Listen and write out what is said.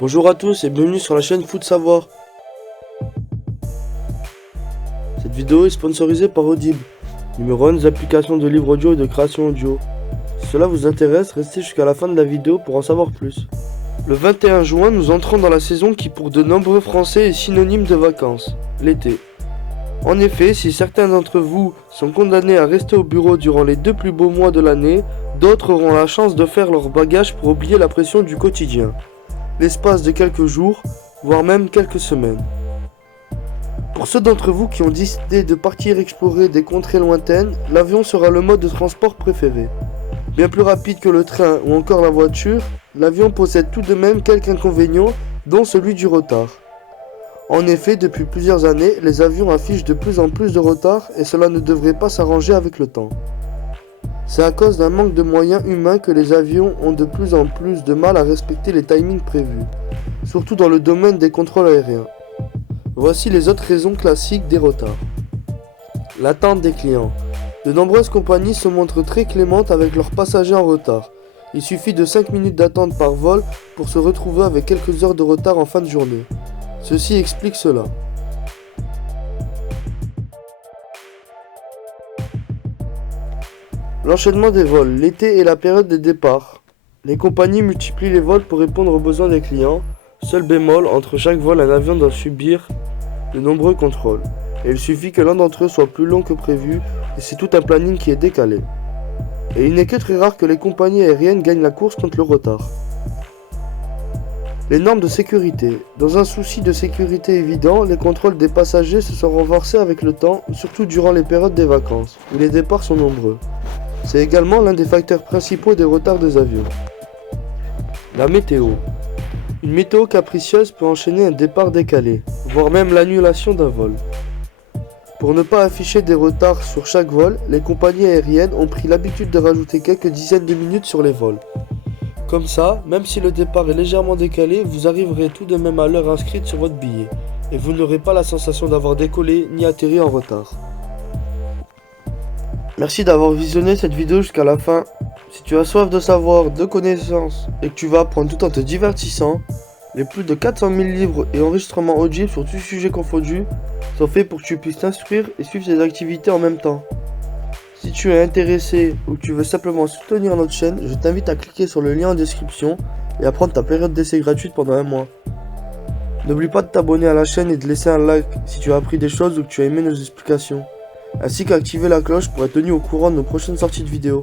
Bonjour à tous et bienvenue sur la chaîne Foot Savoir. Cette vidéo est sponsorisée par Audible, numéro 1 des applications de livres audio et de création audio. Si cela vous intéresse, restez jusqu'à la fin de la vidéo pour en savoir plus. Le 21 juin, nous entrons dans la saison qui pour de nombreux Français est synonyme de vacances, l'été. En effet, si certains d'entre vous sont condamnés à rester au bureau durant les 2 plus beaux mois de l'année, d'autres auront la chance de faire leur bagage pour oublier la pression du quotidien. L'espace de quelques jours, voire même quelques semaines. Pour ceux d'entre vous qui ont décidé de partir explorer des contrées lointaines, l'avion sera le mode de transport préféré. Bien plus rapide que le train ou encore la voiture, l'avion possède tout de même quelques inconvénients, dont celui du retard. En effet, depuis plusieurs années, les avions affichent de plus en plus de retard et cela ne devrait pas s'arranger avec le temps. C'est à cause d'un manque de moyens humains que les avions ont de plus en plus de mal à respecter les timings prévus, surtout dans le domaine des contrôles aériens. Voici les autres raisons classiques des retards. L'attente des clients. De nombreuses compagnies se montrent très clémentes avec leurs passagers en retard. Il suffit de 5 minutes d'attente par vol pour se retrouver avec quelques heures de retard en fin de journée. Ceci explique cela. L'enchaînement des vols. L'été est la période des départs. Les compagnies multiplient les vols pour répondre aux besoins des clients. Seul bémol, entre chaque vol, un avion doit subir de nombreux contrôles. Et il suffit que l'un d'entre eux soit plus long que prévu, et c'est tout un planning qui est décalé. Et il n'est que très rare que les compagnies aériennes gagnent la course contre le retard. Les normes de sécurité. Dans un souci de sécurité évident, les contrôles des passagers se sont renforcés avec le temps, surtout durant les périodes des vacances, où les départs sont nombreux. C'est également l'un des facteurs principaux des retards des avions. La météo. Une météo capricieuse peut enchaîner un départ décalé, voire même l'annulation d'un vol. Pour ne pas afficher des retards sur chaque vol, les compagnies aériennes ont pris l'habitude de rajouter quelques dizaines de minutes sur les vols. Comme ça, même si le départ est légèrement décalé, vous arriverez tout de même à l'heure inscrite sur votre billet, et vous n'aurez pas la sensation d'avoir décollé ni atterri en retard. Merci d'avoir visionné cette vidéo jusqu'à la fin. Si tu as soif de savoir, de connaissances et que tu vas apprendre tout en te divertissant, les plus de 400 000 livres et enregistrements audibles sur tout sujet confondu sont faits pour que tu puisses t'instruire et suivre tes activités en même temps. Si tu es intéressé ou que tu veux simplement soutenir notre chaîne, je t'invite à cliquer sur le lien en description et à prendre ta période d'essai gratuite pendant un mois. N'oublie pas de t'abonner à la chaîne et de laisser un like si tu as appris des choses ou que tu as aimé nos explications, ainsi qu'activer la cloche pour être tenu au courant de nos prochaines sorties de vidéos.